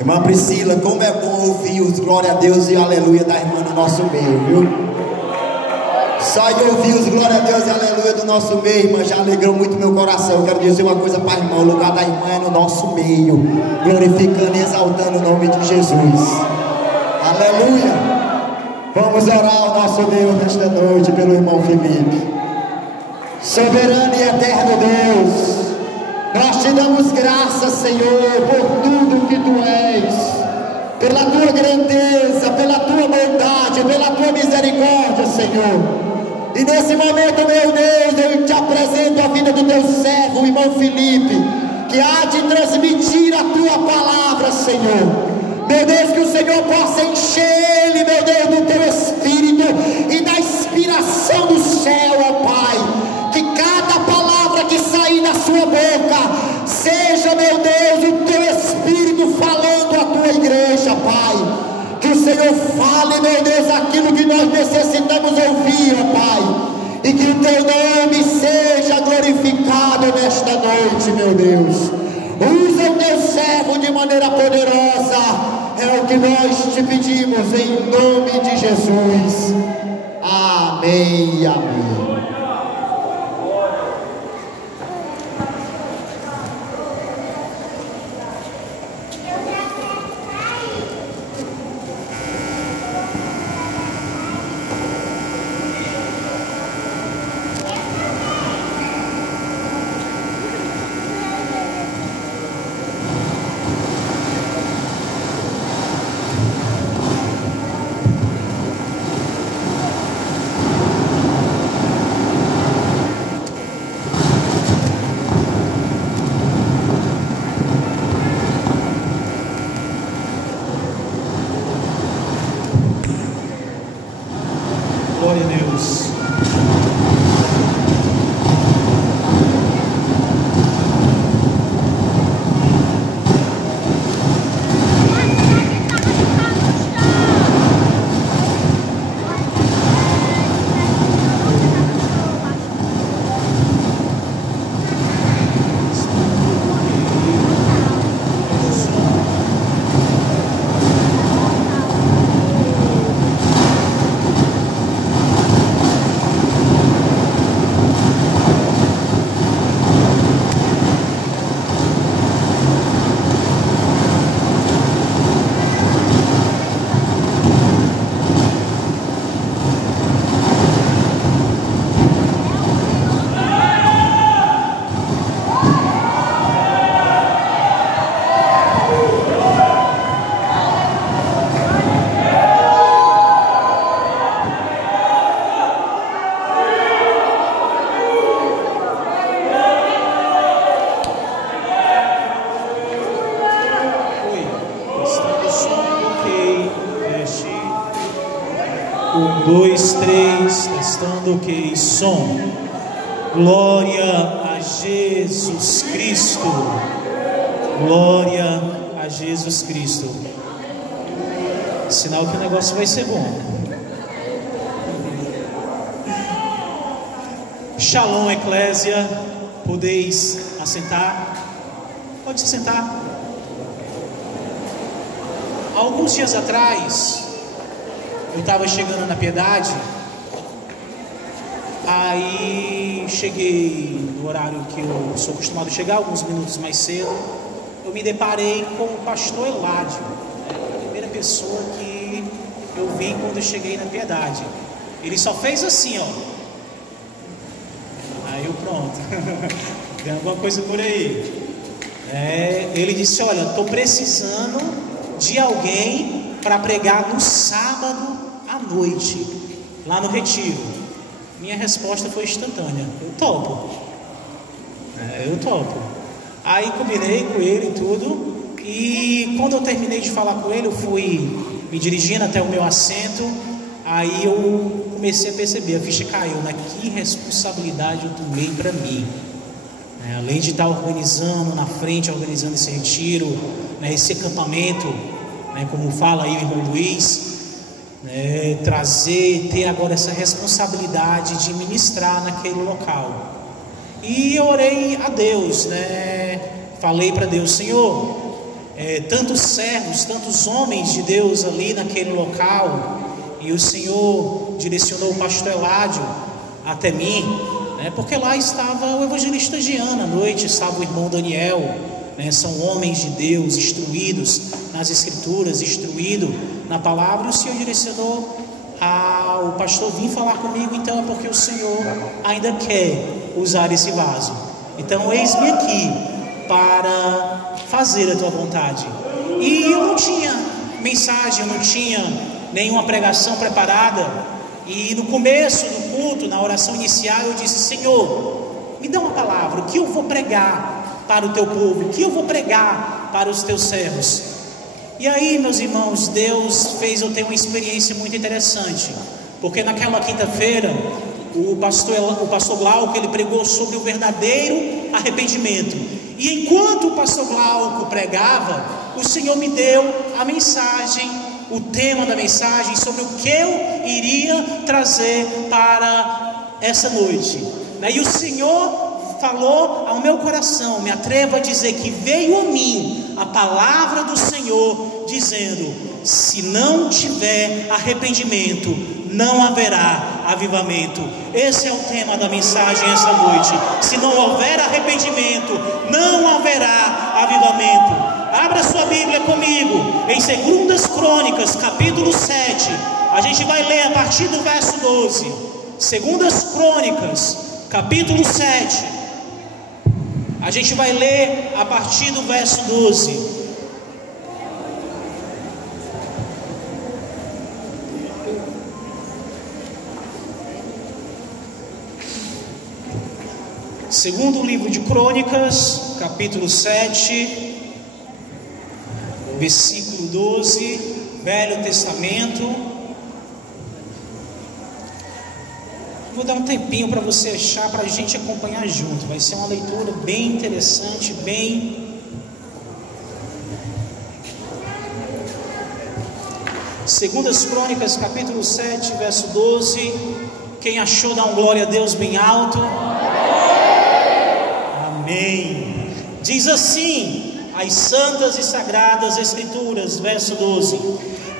Irmã Priscila, como é bom ouvir os glória a Deus e aleluia da irmã no nosso meio, viu? Só de ouvir os glória a Deus e aleluia do nosso meio, irmã, já alegrou muito meu coração. Eu quero dizer uma coisa para a irmã: o lugar da irmã é no nosso meio, glorificando e exaltando o nome de Jesus. Aleluia. Vamos orar ao nosso Deus nesta noite pelo irmão Felipe. Soberano e eterno Deus, nós te damos graças, Senhor, por tudo que Tu és, pela Tua grandeza, pela Tua bondade, pela Tua misericórdia, Senhor. E nesse momento, meu Deus, eu te apresento a vida do Teu servo, o irmão Felipe, que há de transmitir a Tua palavra, Senhor. Meu Deus, que o Senhor possa encher ele, meu Deus, do Teu Espírito e da inspiração do céu, ó Pai. Que cada palavra que sair da sua boca seja, meu Deus, o Teu Espírito falando à Tua igreja, Pai. Que o Senhor fale, meu Deus, aquilo que nós necessitamos ouvir, ó Pai. E que o Teu nome seja glorificado nesta noite, meu Deus. Usa o Teu servo de maneira poderosa. É o que nós te pedimos em nome de Jesus. Amém, amém. Glória a Deus. Dois, três, testando, ok, som. Glória a Jesus Cristo. Glória a Jesus Cristo. Sinal que o negócio vai ser bom. Shalom, eclésia. Podeis assentar. Pode se sentar. Alguns dias atrás, eu estava chegando na Piedade. Aí cheguei no horário que eu sou acostumado a chegar, alguns minutos mais cedo. Eu me deparei com o pastor Eládio, a primeira pessoa que eu vi quando eu cheguei na Piedade. Ele só fez assim, ó. Aí eu pronto, tem alguma coisa por aí. Ele disse: olha, estou precisando de alguém para pregar no sábado à noite, lá no retiro. Minha resposta foi instantânea: eu topo. Eu topo. Aí combinei com ele e tudo. E quando eu terminei de falar com ele, eu fui me dirigindo até o meu assento. Aí eu comecei a perceber, a ficha caiu, né? Que responsabilidade eu tomei para mim. Além de estar organizando na frente, organizando esse retiro, né, esse acampamento, né, como fala aí o irmão Luiz, né, ter agora essa responsabilidade de ministrar naquele local. E eu orei a Deus, né, falei para Deus: Senhor, tantos servos, tantos homens de Deus ali naquele local, e o Senhor direcionou o pastor Eládio até mim, porque lá estava o evangelista Jean, à noite estava o irmão Daniel, são homens de Deus, instruídos nas escrituras, instruídos na palavra. E o Senhor direcionou ao pastor vir falar comigo. Então é porque o Senhor ainda quer usar esse vaso. Então eis-me aqui para fazer a tua vontade. E eu não tinha mensagem, eu não tinha nenhuma pregação preparada. E no começo do culto, na oração inicial, eu disse: Senhor, me dá uma palavra, o que eu vou pregar para o teu povo, o que eu vou pregar para os teus servos? E aí, meus irmãos, Deus fez eu ter uma experiência muito interessante, porque naquela quinta-feira o pastor Glauco, ele pregou sobre o verdadeiro arrependimento. E enquanto o pastor Glauco pregava, o Senhor me deu a mensagem, o tema da mensagem, sobre o que eu iria trazer para essa noite. E o Senhor falou ao meu coração, me atrevo a dizer que veio a mim a palavra do Senhor, dizendo: se não tiver arrependimento, não haverá avivamento. Esse é o tema da mensagem essa noite. Se não houver arrependimento, não haverá avivamento. Abra sua Bíblia comigo em 2 Crônicas, capítulo 7. A gente vai ler a partir do verso 12. 2 Crônicas, capítulo 7. A gente vai ler a partir do verso 12. Segundo livro de Crônicas, capítulo 7, versículo 12, Velho Testamento. Vou dar um tempinho para você achar, para a gente acompanhar junto. Vai ser uma leitura bem interessante, bem... 2 Crônicas, capítulo 7, verso 12. Quem achou, dá um glória a Deus bem alto. Amém. Diz assim as santas e sagradas escrituras, verso 12: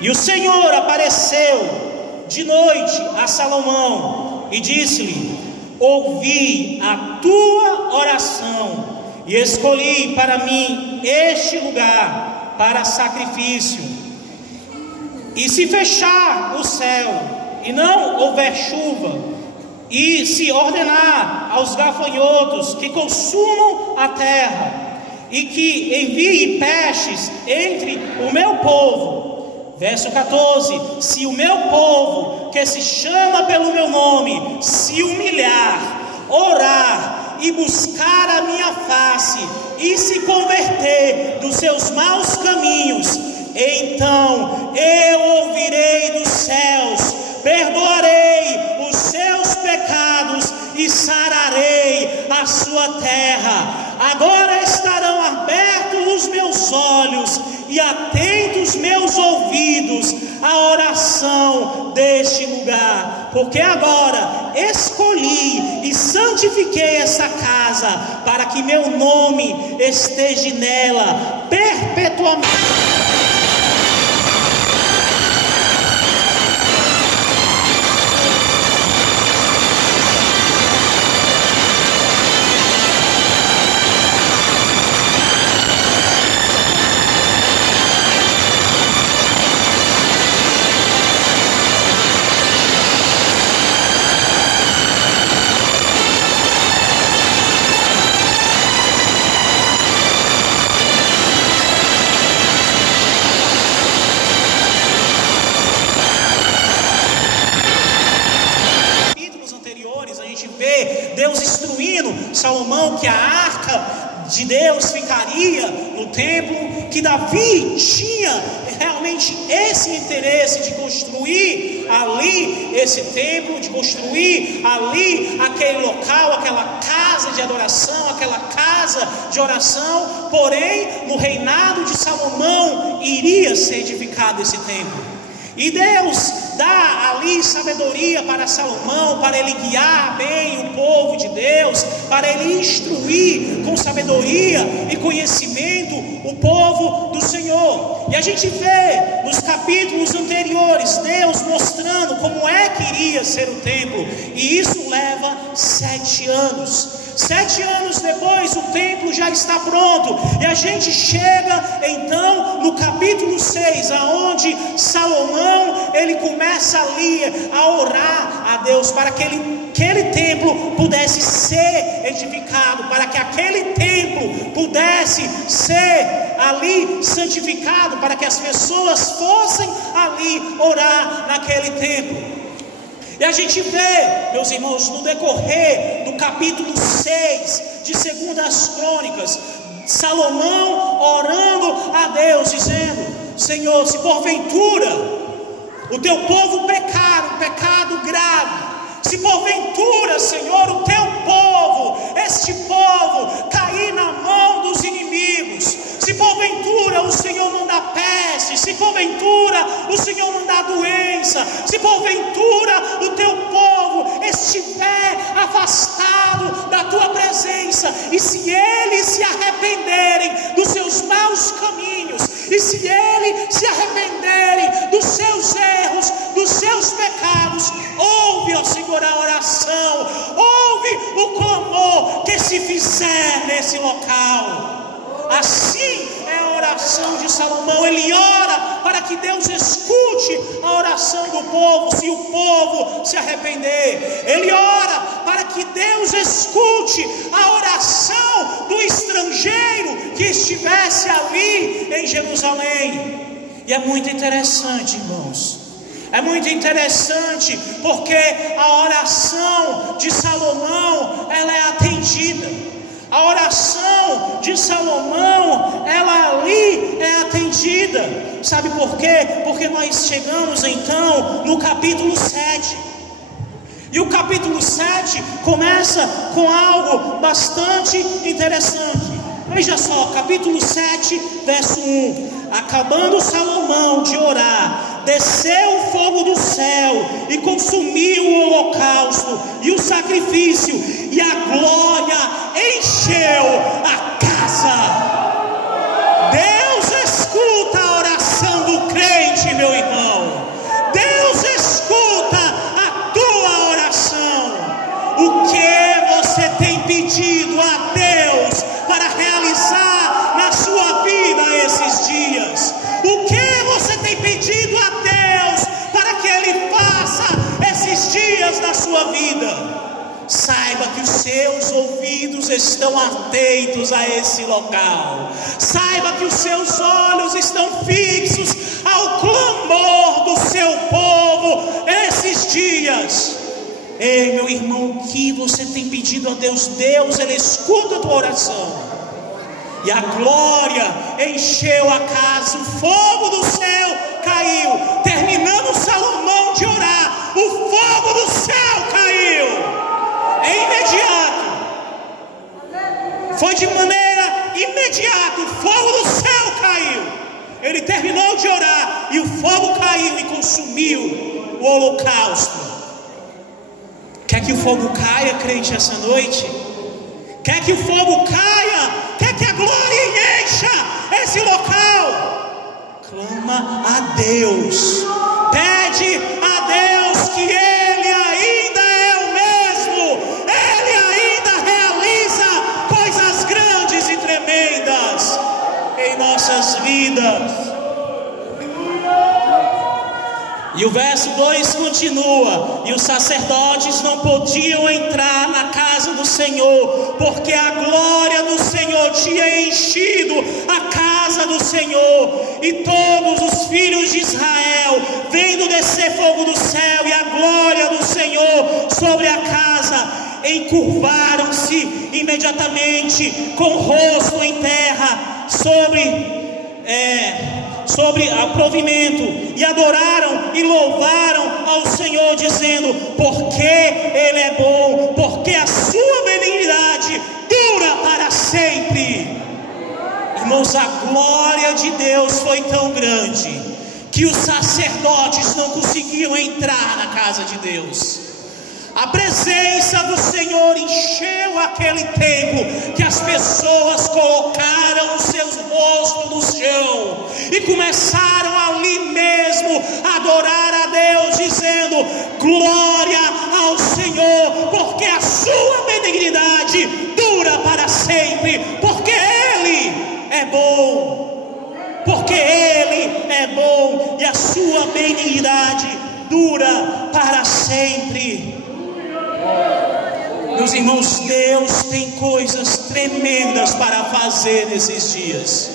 E o Senhor apareceu de noite a Salomão e disse-lhe: ouvi a tua oração e escolhi para mim este lugar para sacrifício. E se fechar o céu e não houver chuva, e se ordenar aos gafanhotos que consumam a terra, e que envie pestes entre o meu povo. Verso 14: se o meu povo, que se chama pelo meu nome, se humilhar, orar e buscar a minha face, e se converter dos seus maus caminhos, então eu ouvirei dos céus, perdoarei os seus pecados e sararei a sua terra. Agora estarão abertos os meus olhos e atentos meus ouvidos à oração deste lugar, porque agora escolhi e santifiquei essa casa, para que meu nome esteja nela perpetuamente. Deus instruindo Salomão que a arca de Deus ficaria no templo, que Davi tinha realmente esse interesse de construir ali esse templo, de construir ali aquele local, aquela casa de adoração, aquela casa de oração. Porém, no reinado de Salomão iria ser edificado esse templo. E Deus dá ali sabedoria para Salomão, para ele guiar bem o povo de Deus, para ele instruir com sabedoria e conhecimento o povo do Senhor. Senhor. E a gente vê nos capítulos anteriores Deus mostrando como é que iria ser o templo, e isso leva 7 anos. 7 anos depois o templo já está pronto, e a gente chega então no capítulo 6, aonde Salomão ele começa ali a orar a Deus para que aquele templo pudesse ser edificado, para que aquele templo pudesse ser ali santificado, para que as pessoas fossem ali orar naquele templo. E a gente vê, meus irmãos, no decorrer do capítulo 6 de 2 Crônicas, Salomão orando a Deus, dizendo: Senhor, se porventura o teu povo pecar um pecado grave, se porventura, Senhor, o teu povo, este povo, cair na mão dos inimigos, se porventura o Senhor não dá peste, se porventura o Senhor não dá doença, se porventura o teu povo estiver afastado da tua presença, e se eles se arrependerem dos seus maus caminhos, e se eles se arrependerem dos seus erros, dos seus pecados, ouve, ó Senhor, a oração, ouve o clamor que se fizer nesse local. Assim é a oração de Salomão. Ele ora para que Deus escute a oração do povo, se o povo se arrepender. Ele ora para que Deus escute a oração do estrangeiro que estivesse ali em Jerusalém. E é muito interessante, irmãos, é muito interessante, porque a oração de Salomão, ela é atendida. A oração de Salomão, ela ali é atendida. Sabe por quê? Porque nós chegamos então no capítulo 7. E o capítulo 7 começa com algo bastante interessante. Veja só, capítulo 7, verso 1. Acabando Salomão de orar, desceu o fogo do céu e consumiu o holocausto e o sacrifício, e a glória encheu a casa. Deus escuta a oração do crente, meu irmão. Deus escuta a tua oração. O que você tem pedido a Deus para realizar na sua vida esses dias? O que você tem pedido a Deus para que Ele faça esses dias na sua vida? Saiba que os seus ouvidos estão atentos a esse local. Saiba que os seus olhos estão fixos ao clamor do seu povo esses dias. Ei, meu irmão, o que você tem pedido a Deus? Deus, Ele escuta a tua oração. E a glória encheu a casa, o fogo do céu caiu. Terminando Salomão de orar, o fogo do céu caiu. É imediato. Foi de maneira imediata. O fogo do céu caiu. Ele terminou de orar e o fogo caiu e consumiu o holocausto. Quer que o fogo caia, crente, essa noite? Quer que o fogo caia? Quer que a glória encha esse local? Clama a Deus. Pede a Deus que Ele ainda é o mesmo. Ele ainda realiza coisas grandes e tremendas em nossas vidas. E o verso 2 continua: e os sacerdotes não podiam entrar na casa do Senhor, porque a glória do Senhor tinha enchido a casa do Senhor. E todos os filhos de Israel, vendo descer fogo do céu e a glória do Senhor sobre a casa, encurvaram-se imediatamente com o rosto em terra sobre o provimento, e adoraram e louvaram ao Senhor, dizendo: porque Ele é bom, porque a sua benignidade dura para sempre. Irmãos, a glória de Deus foi tão grande que os sacerdotes não conseguiam entrar na casa de Deus. A presença do Senhor encheu aquele templo, que as pessoas colocaram os seus rostos no chão e começaram ali mesmo a adorar a Deus, dizendo: glória ao Senhor, porque a sua benignidade dura para sempre, porque Ele é bom, porque Ele é bom e a sua benignidade dura para sempre. Meus irmãos, Deus tem coisas tremendas para fazer nesses dias.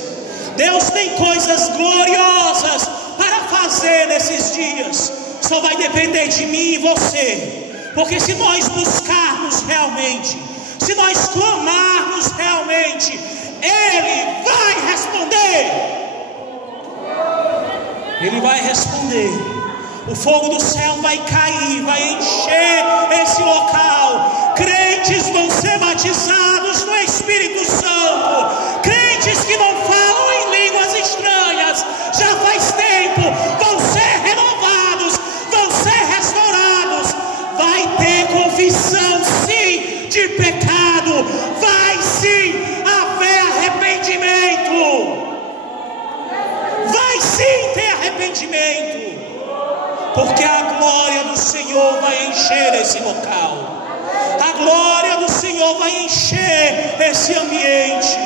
Deus tem coisas gloriosas para fazer nesses dias. Só vai depender de mim e você, porque se nós buscarmos realmente, se nós clamarmos realmente, Ele vai responder. Ele vai responder. O fogo do céu vai cair, vai encher esse local. Crentes vão ser batizados no Espírito Santo. Crentes que não falam em línguas estranhas já faz tempo vão ser renovados, vão ser restaurados. Vai ter confissão sim de pecado, vai sim haver arrependimento, vai sim ter arrependimento, porque a glória do Senhor vai encher esse local. A glória do Senhor vai encher esse ambiente.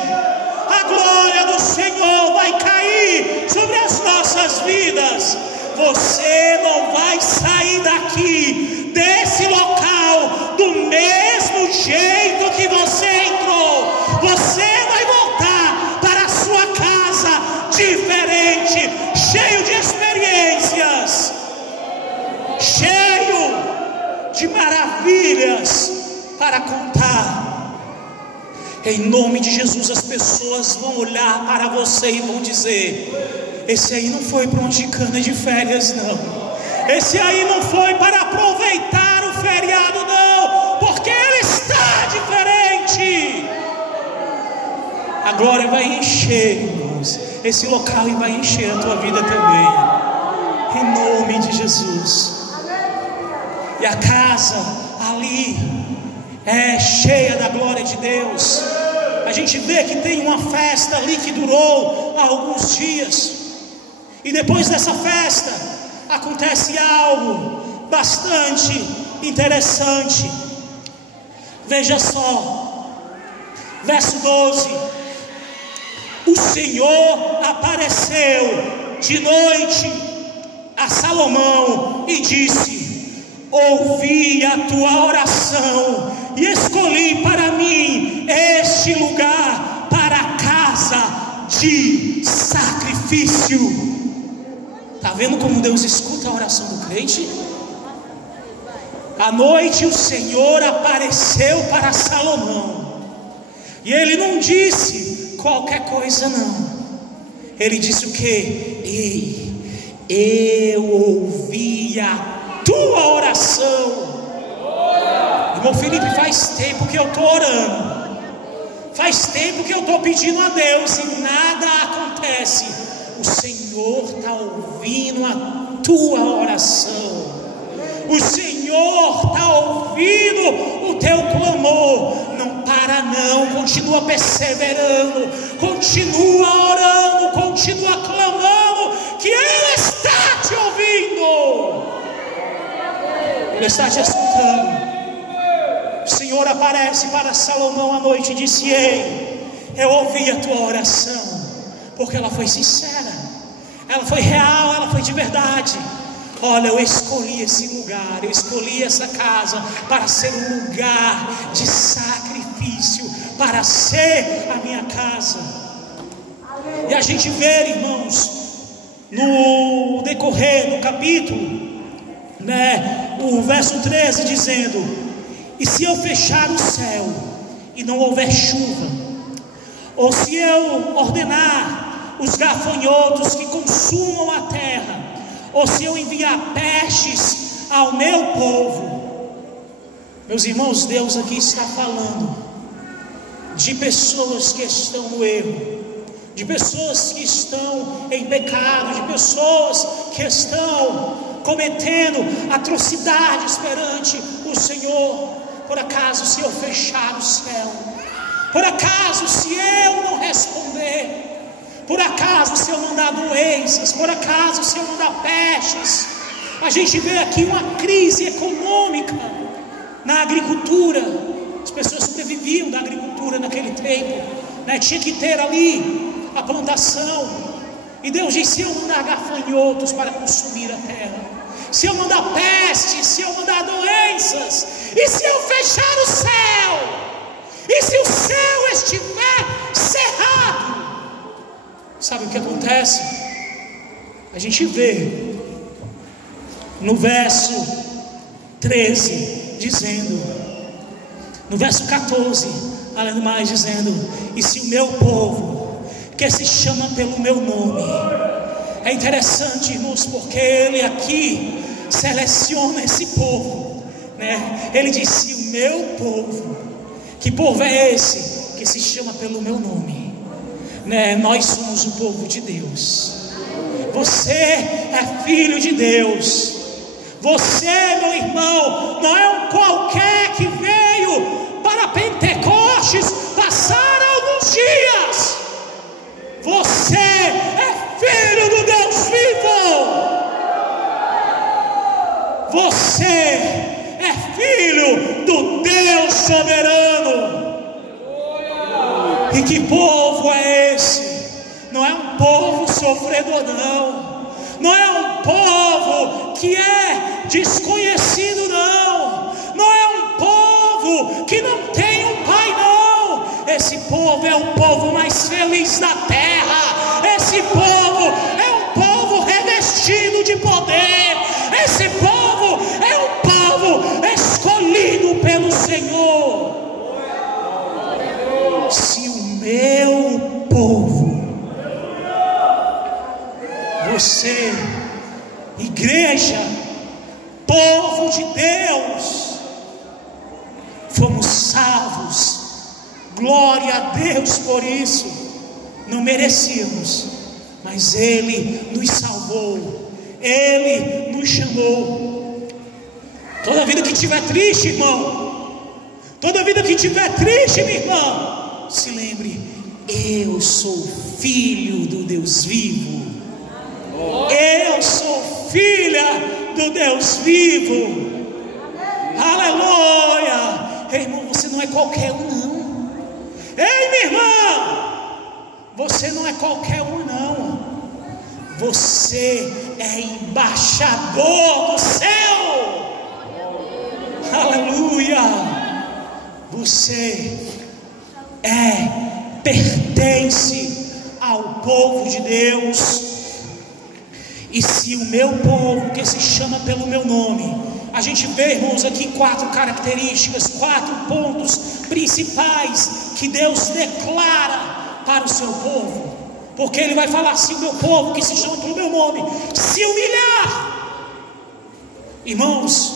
A glória do Senhor vai cair sobre as nossas vidas. Você não vai sair daqui, desse local, do mesmo jeito que você entrou. Você vai voltar para a sua casa diferente, cheio de experiências, cheio de maravilhas para contar. Em nome de Jesus, as pessoas vão olhar para você e vão dizer: esse aí não foi para uma gicana de férias não, esse aí não foi para aproveitar o feriado não, porque ele está diferente. A glória vai encher, irmãos, esse local, e vai encher a tua vida também, em nome de Jesus. E a casa ali é cheia da glória de Deus. A gente vê que tem uma festa ali que durou alguns dias, e depois dessa festa acontece algo bastante interessante. Veja só, verso 12: o Senhor apareceu de noite a Salomão e disse: ouvi a tua oração e escolhi para mim este lugar para a casa de sacrifício. Está vendo como Deus escuta a oração do crente? À noite o Senhor apareceu para Salomão, e ele não disse qualquer coisa não. Ele disse o que? Ei, eu ouvi a tua oração. Irmão Felipe, faz tempo que eu estou orando, faz tempo que eu estou pedindo a Deus e nada acontece. O Senhor está ouvindo a tua oração, o Senhor está ouvindo o teu clamor. Não para não, continua perseverando, continua orando, continua clamando, que Ele está te ouvindo, Ele está te escutando. O Senhor aparece para Salomão à noite e disse: ei, eu ouvi a tua oração, porque ela foi sincera, ela foi real, ela foi de verdade. Olha, eu escolhi esse lugar, eu escolhi essa casa para ser um lugar de sacrifício, para ser a minha casa. E a gente vê, irmãos, no decorrer do capítulo, o verso 13 dizendo: e se eu fechar o céu e não houver chuva, ou se eu ordenar os gafanhotos que consumam a terra, ou se eu enviar pestes ao meu povo. Meus irmãos, Deus aqui está falando de pessoas que estão no erro, de pessoas que estão em pecado, de pessoas que estão cometendo atrocidades perante o Senhor. Por acaso, se eu fechar o céu, por acaso, se eu não responder, por acaso, se eu mandar mandar doenças, por acaso se eu mandar pestes. A gente vê aqui uma crise econômica na agricultura. As pessoas sobreviviam da agricultura naquele tempo, né? Tinha que ter ali a plantação. E Deus disse: se eu mandar gafanhotos para consumir a terra, se eu mandar pestes, se eu mandar doenças, e se eu fechar o céu, e se o céu estiver cerrado, sabe o que acontece? A gente vê no verso 13 dizendo, no verso 14, além do mais, dizendo: e se o meu povo, que se chama pelo meu nome. É interessante, irmãos, porque ele aqui seleciona esse povo, né? Ele disse: o meu povo. Que povo é esse que se chama pelo meu nome, né? Nós somos o povo de Deus. Você é filho de Deus. Você, meu irmão, não é um qualquer que veio para Pentecostes passar alguns dias. Você é filho do Deus vivo. Você é filho do Deus soberano. E que povo é esse? Não é um povo sofredor, não. Não é um povo que é desconhecido, não. Não é um povo que não tem um pai, não. Esse povo é o povo mais feliz da terra. Esse povo é um povo revestido de poder. Esse povo é um povo escolhido pelo Senhor. Se o meu povo, você, igreja, povo de Deus, fomos salvos, glória a Deus por isso. Não merecíamos, mas Ele nos salvou, Ele nos chamou. Toda vida que estiver triste, irmão, toda vida que estiver triste, minha irmã, se lembre: eu sou filho do Deus vivo. Eu sou filha do Deus vivo. Aleluia. Ei, irmão, você não é qualquer um, não. Ei, minha irmã, você não é qualquer um, não. Você é embaixador do céu. Aleluia. Você pertence ao povo de Deus. E se o meu povo, que se chama pelo meu nome, a gente vê, irmãos, aqui 4 características, 4 pontos principais que Deus declara para o seu povo. Porque Ele vai falar assim: o meu povo, que se chama pelo meu nome, se humilhar. Irmãos,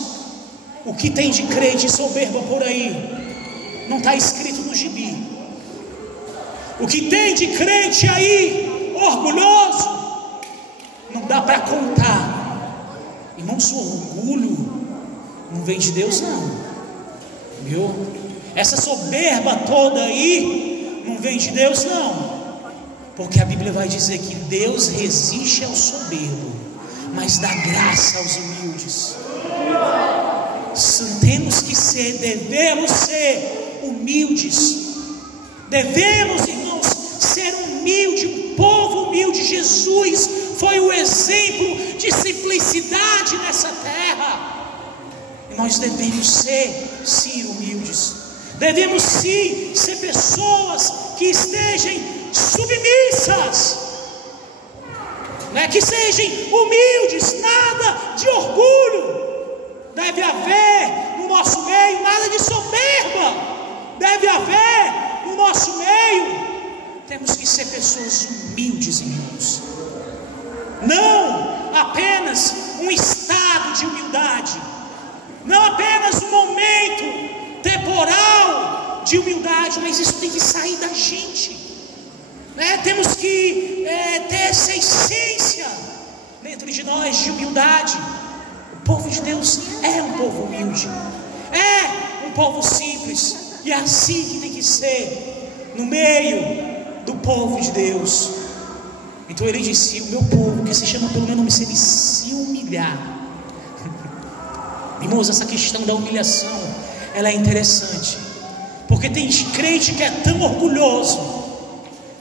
o que tem de crente soberba por aí não está escrito no gibi. O que tem de crente aí orgulhoso não dá para contar. Irmãos, o orgulho não vem de Deus, não, viu? Essa soberba toda aí não vem de Deus, não. Porque a Bíblia vai dizer que Deus resiste ao soberbo, mas dá graça aos humildes. Devemos ser humildes. Devemos, irmãos, ser humilde, um povo humilde. Jesus foi o exemplo de simplicidade nessa terra. E nós devemos ser, sim, humildes. Devemos sim ser pessoas que estejam submissas, né? Que sejam humildes, nada de orgulho deve haver no nosso meio, nada de soberba deve haver no nosso meio. Temos que ser pessoas humildes, irmãos. Não apenas um estado de humildade, não apenas um momento temporal de humildade, mas isso tem que sair da gente, né? Temos que ter essa essência dentro de nós de humildade. O povo de Deus é um povo humilde, é um povo simples, e é assim que tem que ser no meio do povo de Deus. Então ele disse: o meu povo, que se chama pelo meu nome, se ele se humilhar. Irmãos, essa questão da humilhação, ela é interessante, porque tem crente que é tão orgulhoso,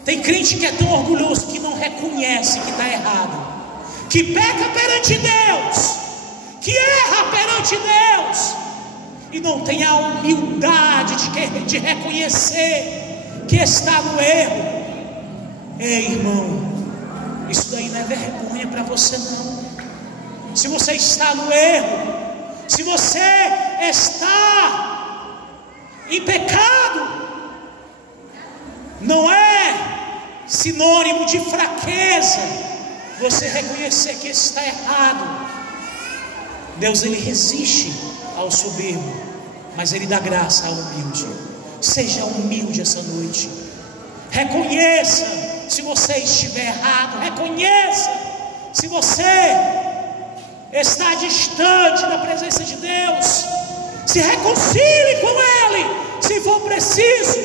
tem crente que é tão orgulhoso que não reconhece que está errado, que peca perante Deus, que erra perante Deus, e não tem a humildade de reconhecer que está no erro. Ei, irmão, isso daí não é vergonha para você não. Se você está no erro, se você está em pecado, não é sinônimo de fraqueza você reconhecer que está errado. Deus, ele resiste ao soberbo, mas ele dá graça ao humilde. Seja humilde essa noite. Reconheça se você estiver errado. Reconheça se você está distante da presença de Deus. Se reconcilie com Ele, se for preciso,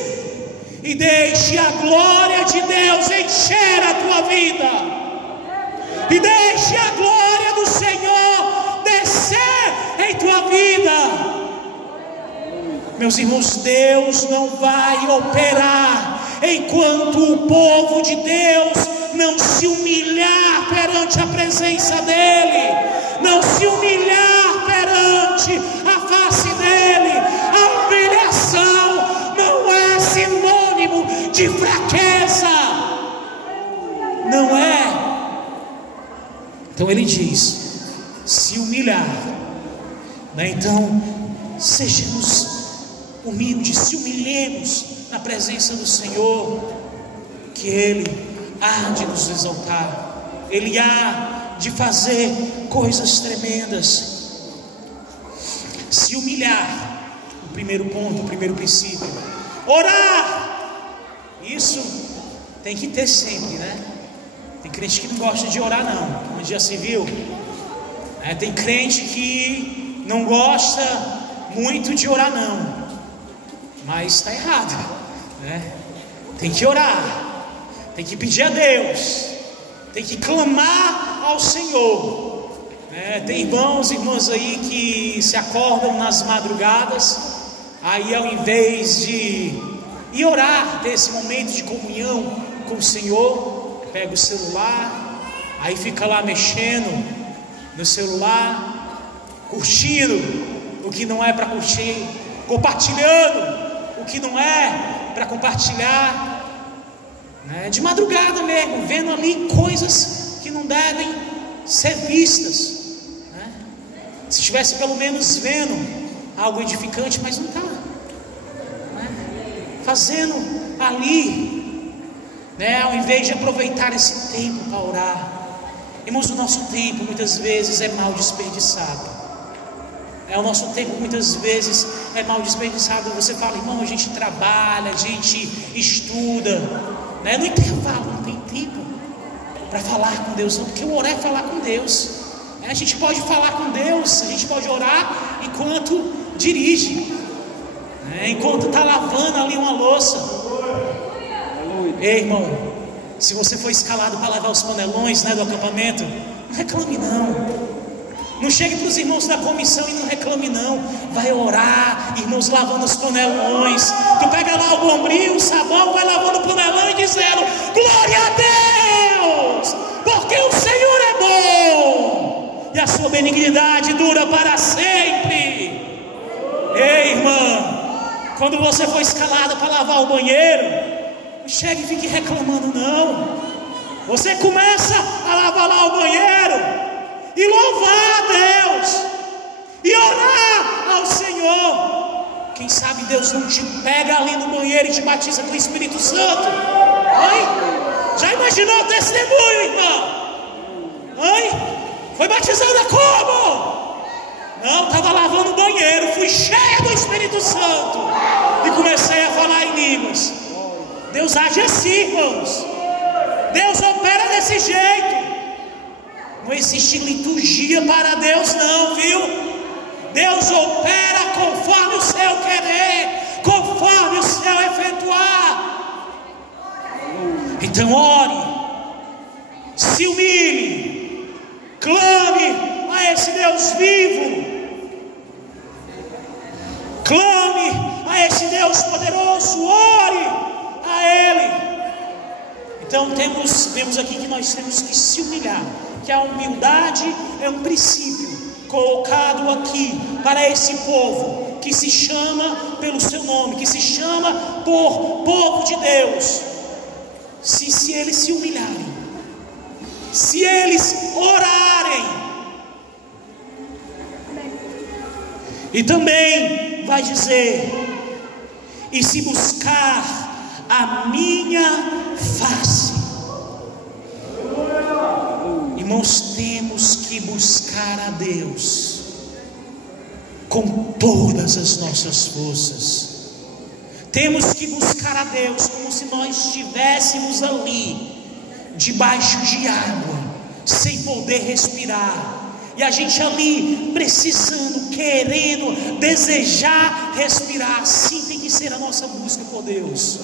e deixe a glória de Deus encher a tua vida, e deixe a glória do Senhor descer em tua vida. Meus irmãos, Deus não vai operar enquanto o povo de Deus não se humilhar perante a presença dEle, não se humilhar perante a face dEle. A humilhação não é sinônimo de fraqueza, não é. Então ele diz: se humilhar, né? Então sejamos humildes, se humilhemos na presença do Senhor, que Ele há de nos exaltar, Ele há de fazer coisas tremendas. Se humilhar, o primeiro ponto, o primeiro princípio. Orar, isso tem que ter sempre, né? Tem crente que não gosta de orar não, como já se viu, tem crente que não gosta muito de orar não, mas está errado, né? Tem que orar, tem que pedir a Deus, tem que clamar ao Senhor, né? Tem irmãos e irmãs aí que se acordam nas madrugadas, aí ao invés de ir orar, ter esse momento de comunhão com o Senhor, pega o celular, aí fica lá mexendo no celular, curtindo o que não é para curtir, compartilhando o que não é para compartilhar, né? De madrugada mesmo, vendo ali coisas que não devem ser vistas, né? Se estivesse pelo menos vendo algo edificante, mas não está, né? Fazendo ali, né? Ao invés de aproveitar esse tempo para orar. Irmãos, o nosso tempo muitas vezes é mal desperdiçado. O nosso tempo muitas vezes é mal desperdiçado. Você fala: irmão, a gente trabalha, a gente estuda, né? No intervalo não tem tempo para falar com Deus não, porque o orar é falar com Deus, né? A gente pode falar com Deus, a gente pode orar enquanto dirige, né? Enquanto está lavando ali uma louça. Ei, irmão, se você for escalado para lavar os panelões, né, do acampamento, não reclame não. Não chegue para os irmãos da comissão e não reclame não. Vai orar, irmãos, lavando os panelões. Tu pega lá o bombril, o sabão, vai lavando o panelão e dizendo: glória a Deus, porque o Senhor é bom e a sua benignidade dura para sempre. Ei, irmã, quando você for escalada para lavar o banheiro, não chegue e fique reclamando não. Você começa a lavar lá o banheiro e louvar a Deus, e orar ao Senhor. Quem sabe Deus não te pega ali no banheiro e te batiza com o Espírito Santo. Oi? Já imaginou o testemunho, irmão? Oi? Foi batizada como? Não, estava lavando o banheiro, fui cheia do Espírito Santo e comecei a falar em línguas. Deus age assim, irmãos. Deus opera desse jeito. Não existe liturgia para Deus não, viu? Deus opera conforme o seu querer, conforme o seu efetuar. Então ore, se humilhe, clame a esse Deus vivo, clame a esse Deus poderoso, ore a Ele. Então vemos aqui que nós temos que se humilhar, que a humildade é um princípio colocado aqui para esse povo que se chama pelo seu nome, que se chama por povo de Deus. Se eles se humilharem, se eles orarem, e também vai dizer, e se buscar a minha face. Irmãos, temos que buscar a Deus com todas as nossas forças. Temos que buscar a Deus como se nós estivéssemos ali debaixo de água, sem poder respirar, e a gente ali precisando, querendo, desejar respirar. Assim tem que ser a nossa busca por Deus.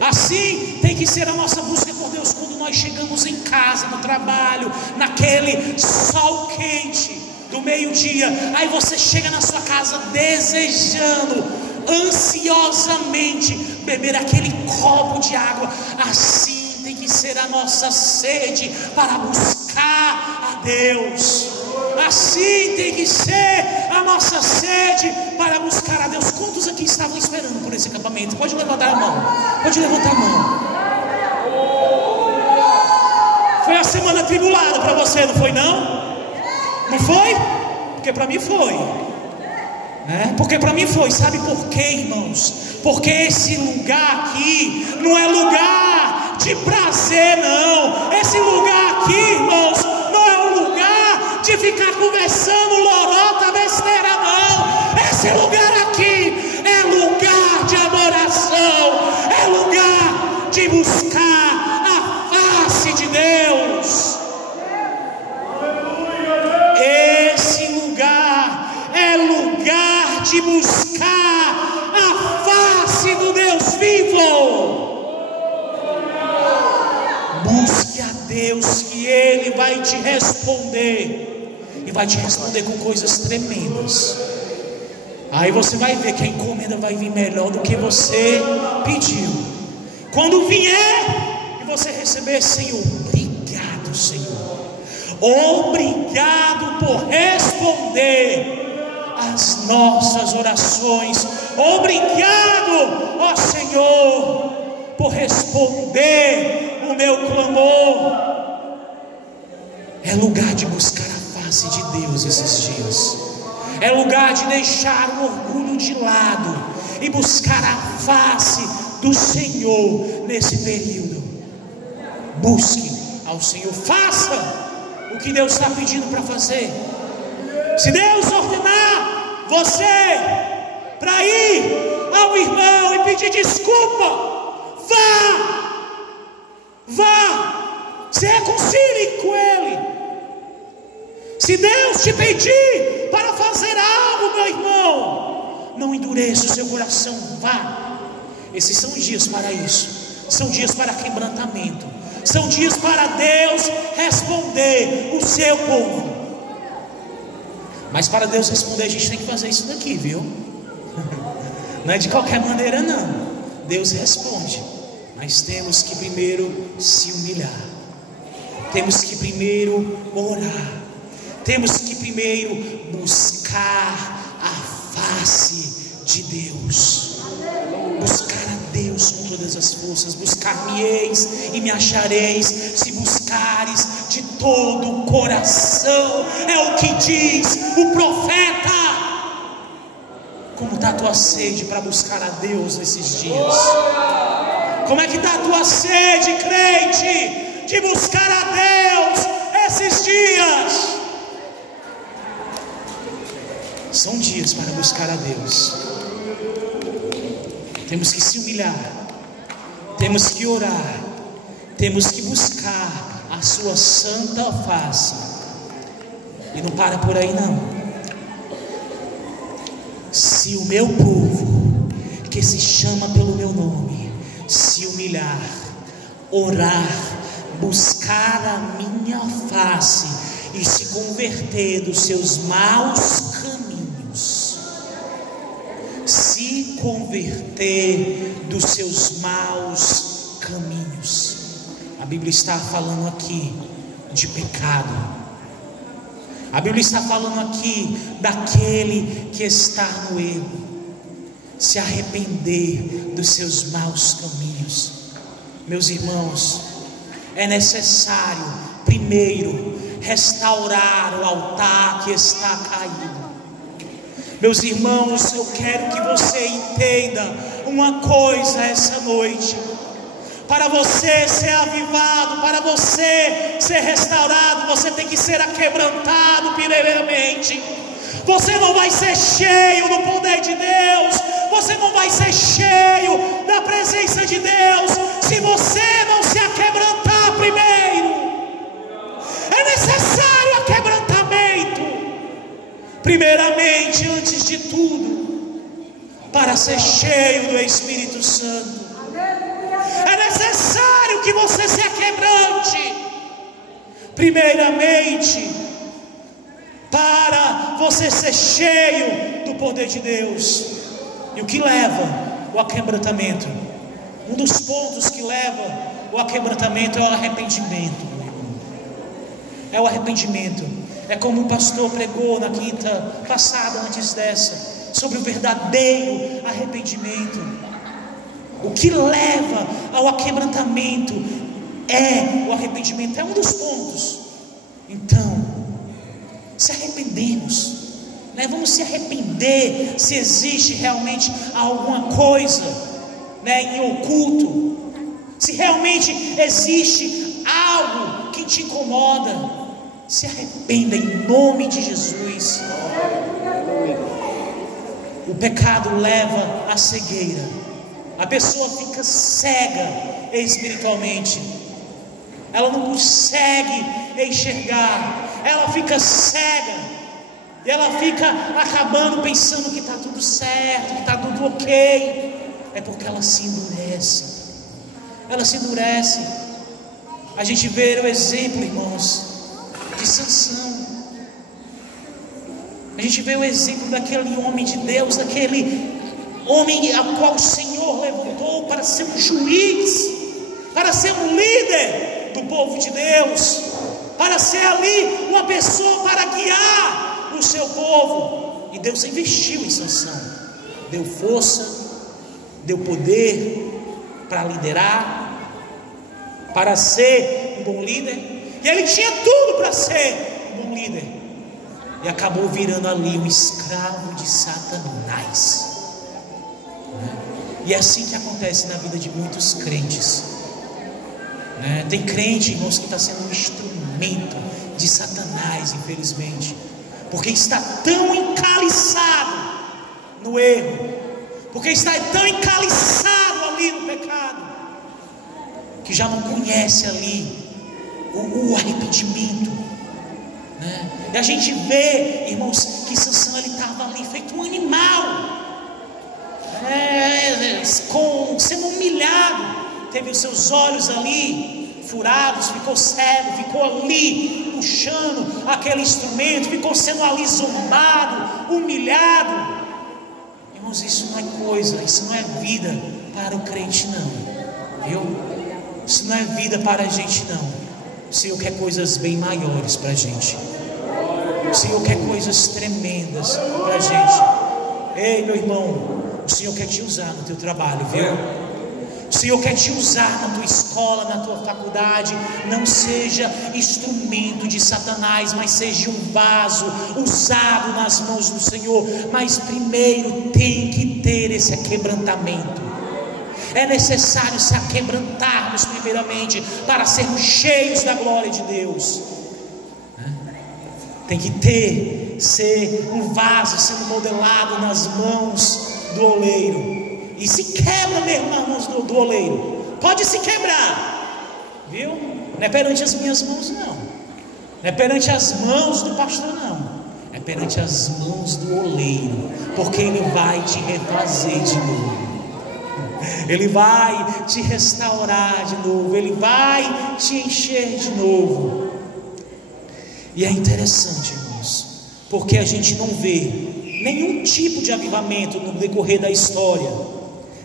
Assim tem que ser a nossa busca por Deus quando nós chegamos em casa, no trabalho, naquele sol quente do meio-dia. Aí você chega na sua casa desejando ansiosamente beber aquele copo de água. Assim tem que ser a nossa sede para buscar a Deus. Assim tem que ser a nossa sede para buscar a Deus. Quantos aqui estavam esperando por esse acampamento? Pode levantar a mão. Pode levantar a mão. Foi a semana tribulada para você, não foi não? Não foi? Porque para mim foi. Porque para mim foi. Sabe por quê, irmãos? Porque esse lugar aqui não é lugar de prazer, não. Esse lugar aqui, irmãos, não é um lugar de ficar conversando lorota, besteira, não. Esse lugar aqui é lugar de adoração, é lugar de buscar a face de Deus. Esse lugar é lugar de buscar a face do Deus vivo. Busque a Deus, que Ele vai te responder, e vai te responder com coisas tremendas. Aí você vai ver que a encomenda vai vir melhor do que você pediu. Quando vier e você receber, Senhor, obrigado, Senhor, obrigado por responder as nossas orações. Obrigado, ó Senhor, por responder o meu clamor. É lugar de buscar a face de Deus esses dias. É lugar de deixar o orgulho de lado e buscar a face do Senhor nesse período. Busque ao Senhor, faça o que Deus está pedindo para fazer. Se Deus ordenar você para ir ao irmão e pedir desculpa, vá, se reconcilie com ele. Se Deus te pedir para fazer algo, meu irmão, não endureça o seu coração, vá. Esses são dias para isso, são dias para quebrantamento, são dias para Deus responder o seu povo. Mas para Deus responder, a gente tem que fazer isso daqui, viu? Não é de qualquer maneira, não. Deus responde, mas temos que primeiro se humilhar, temos que primeiro orar, temos que primeiro buscar a face de Deus. Buscar a Deus com todas as forças. Buscar-me-eis e me achareis, se buscares de todo o coração. É o que diz o profeta. Como está a tua sede para buscar a Deus nesses dias? Como é que está a tua sede, crente, de buscar a Deus esses dias? São dias para buscar a Deus. Temos que se humilhar, temos que orar, temos que buscar a sua santa face. E não para por aí não. Se o meu povo, que se chama pelo meu nome, se humilhar, orar, buscar a minha face e se converter dos seus maus caminhos. Se converter dos seus maus caminhos. A Bíblia está falando aqui de pecado. A Bíblia está falando aqui daquele que está no erro. Se arrepender dos seus maus caminhos. Meus irmãos, é necessário primeiro restaurar o altar que está caído. Meus irmãos, eu quero que você entenda uma coisa essa noite. Para você ser avivado, para você ser restaurado, você tem que ser aquebrantado primeiramente. Você não vai ser cheio do poder de Deus, você não vai ser cheio da presença de Deus, se você não se aquebrantar primeiro. É necessário aquebrantamento, primeiramente, antes de tudo, para ser cheio do Espírito Santo. É necessário que você se aquebrante, primeiramente, para você ser cheio do poder de Deus. E o que leva o aquebrantamento? Um dos pontos que leva o aquebrantamento é o arrependimento. É o arrependimento. É como o pastor pregou na quinta passada, antes dessa, sobre o verdadeiro arrependimento. O que leva ao aquebrantamento é o arrependimento, é um dos pontos. Então, se arrependemos, né? Vamos se arrepender se existe realmente alguma coisa, né, em oculto, se realmente existe algo que te incomoda. Se arrependa em nome de Jesus. O pecado leva à cegueira. A pessoa fica cega espiritualmente. Ela não consegue enxergar. Ela fica cega. E ela fica acabando pensando que está tudo certo, que está tudo ok. É porque ela se endurece. Ela se endurece. A gente vê o exemplo, irmãos, de Sansão. A gente vê o exemplo daquele homem de Deus, daquele homem a qual o Senhor levantou para ser um juiz, para ser um líder do povo de Deus, para ser ali uma pessoa para guiar o seu povo. E Deus investiu em Sansão, deu força, deu poder para liderar, para ser um bom líder. E ele tinha tudo para ser um bom líder, e acabou virando ali um escravo de Satanás. E é assim que acontece na vida de muitos crentes, né? Tem crente, irmãos, que está sendo um instrumento de Satanás, infelizmente, porque está tão encaliçado no erro, porque está tão encaliçado ali no pecado, que já não conhece ali o arrependimento, né? E a gente vê, irmãos, que Sansão ele estava ali feito um animal, sendo humilhado, teve os seus olhos ali furados, ficou cego, ficou ali puxando aquele instrumento, ficou sendo ali zombado, humilhado. Irmãos, isso não é coisa, isso não é vida para o crente não, viu? Isso não é vida para a gente não. O Senhor quer coisas bem maiores para a gente. O Senhor quer coisas tremendas para a gente. Ei, meu irmão, o Senhor quer te usar no teu trabalho, viu? O Senhor quer te usar na tua escola, na tua faculdade. Não seja instrumento de Satanás, mas seja um vaso usado nas mãos do Senhor. Mas primeiro tem que ter esse aquebrantamento. É necessário se aquebrantarmos primeiramente para sermos cheios da glória de Deus. Tem que ser um vaso sendo modelado nas mãos do oleiro. E se quebra mesmo nas mãos do oleiro. Pode se quebrar, viu? Não é perante as minhas mãos não. Não é perante as mãos do pastor não. É perante as mãos do oleiro, porque ele vai te refazer de novo. Ele vai te restaurar de novo, Ele vai te encher de novo. E é interessante, irmãos, porque a gente não vê nenhum tipo de avivamento no decorrer da história,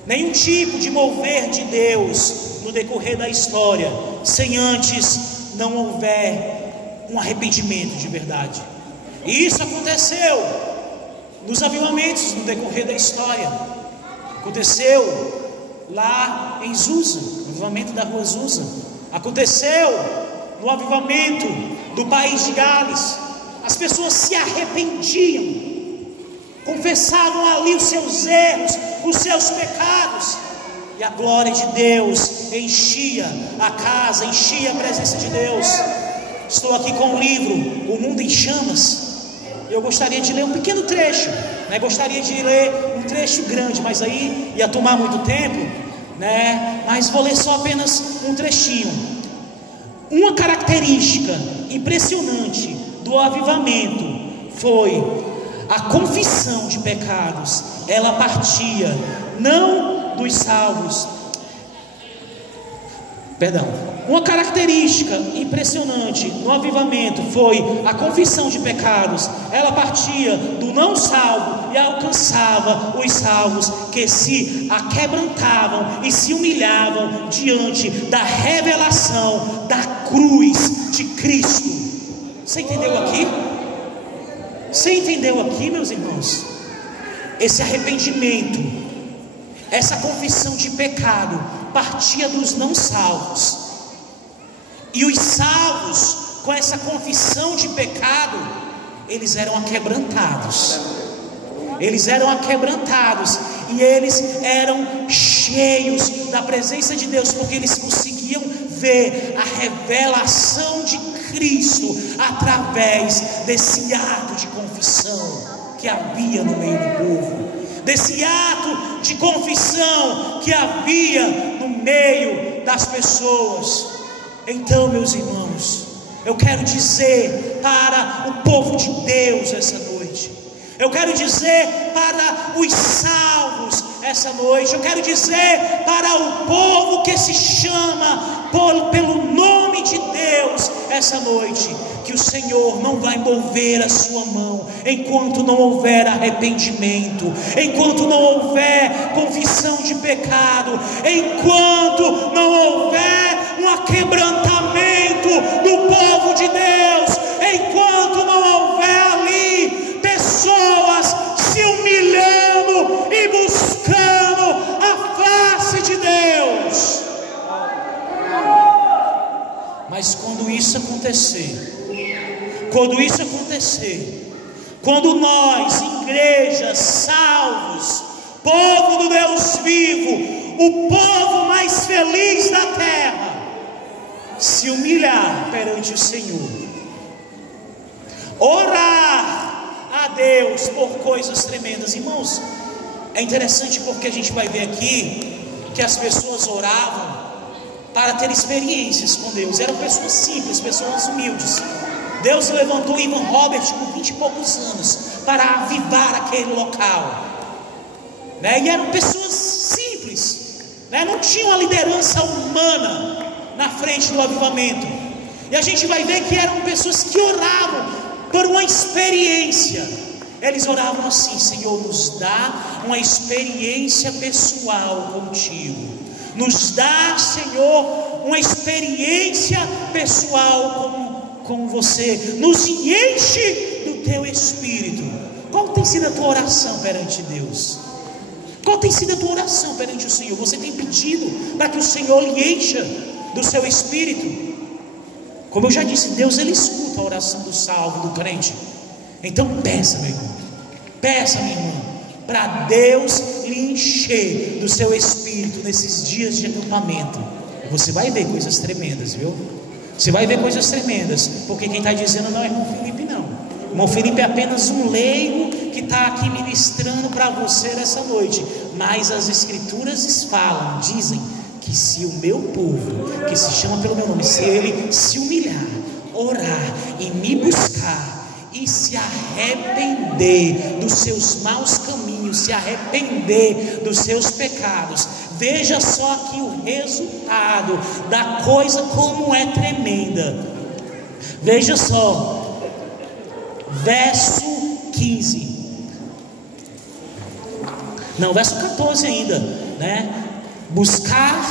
nenhum tipo de mover de Deus no decorrer da história, sem antes não houver um arrependimento de verdade. E isso aconteceu nos avivamentos no decorrer da história. Aconteceu lá em Susa, no avivamento da rua Susa. Aconteceu no avivamento do país de Gales. As pessoas se arrependiam, confessavam ali os seus erros, os seus pecados, e a glória de Deus enchia a casa, enchia a presença de Deus. Estou aqui com o livro O Mundo em Chamas. Eu gostaria de ler um pequeno trecho, né? Gostaria de ler um trecho grande, mas aí ia tomar muito tempo, né? Mas vou ler só apenas um trechinho. Uma característica impressionante do avivamento foi a confissão de pecados. Ela partia não dos salvos, uma característica impressionante no avivamento foi a confissão de pecados. Ela partia do não salvo e alcançava os salvos, que se aquebrantavam e se humilhavam diante da revelação da cruz de Cristo. Você entendeu aqui? Você entendeu aqui, meus irmãos? Esse arrependimento, essa confissão de pecado partia dos não salvos, e os salvos, com essa confissão de pecado, eles eram aquebrantados. Eles eram aquebrantados e eles eram cheios da presença de Deus, porque eles conseguiam ver a revelação de Cristo através desse ato de confissão que havia no meio do povo, desse ato de confissão que havia no meio das pessoas. Então, meus irmãos, eu quero dizer para o povo de Deus essa noite, eu quero dizer para os salvos essa noite, eu quero dizer para o povo que se chama pelo nome de Deus essa noite, que o Senhor não vai mover a sua mão enquanto não houver arrependimento, enquanto não houver confissão de pecado, enquanto não houver um aquebrantamento do povo de Deus, enquanto não houver ali pessoas se humilhando e buscando a face de Deus. Mas quando isso acontecer, quando nós, igrejas, salvos, povo do Deus vivo, o povo mais feliz da terra, se humilhar perante o Senhor, orar a Deus por coisas tremendas. Irmãos, é interessante porque a gente vai ver aqui que as pessoas oravam para ter experiências com Deus. Eram pessoas simples, pessoas humildes. Deus levantou Ivan Robert com 20 e poucos anos para avivar aquele local, né? E eram pessoas simples, né? Não tinham a liderança humana na frente do avivamento. E a gente vai ver que eram pessoas que oravam por uma experiência. Eles oravam assim: Senhor, nos dá uma experiência pessoal contigo, nos dá, Senhor, uma experiência pessoal com você, nos enche do teu Espírito. Qual tem sido a tua oração perante Deus? Qual tem sido a tua oração perante o Senhor? Você tem pedido para que o Senhor lhe encha do seu Espírito? Como eu já disse, Deus, Ele escuta a oração do salvo, do crente. Então peça, meu irmão, peça, minha irmã, para Deus lhe encher do seu Espírito nesses dias de acampamento. Você vai ver coisas tremendas, viu? Você vai ver coisas tremendas, porque quem está dizendo não é irmão Felipe, não. O irmão Felipe é apenas um leigo que está aqui ministrando para você nessa noite. Mas as Escrituras falam, dizem que se o meu povo, que se chama pelo meu nome, se ele se humilhar, orar e me buscar e se arrepender dos seus maus caminhos, se arrepender dos seus pecados, Veja só aqui o resultado da coisa como é tremenda. Veja só, verso 15. Não, verso 14 ainda, né? Buscar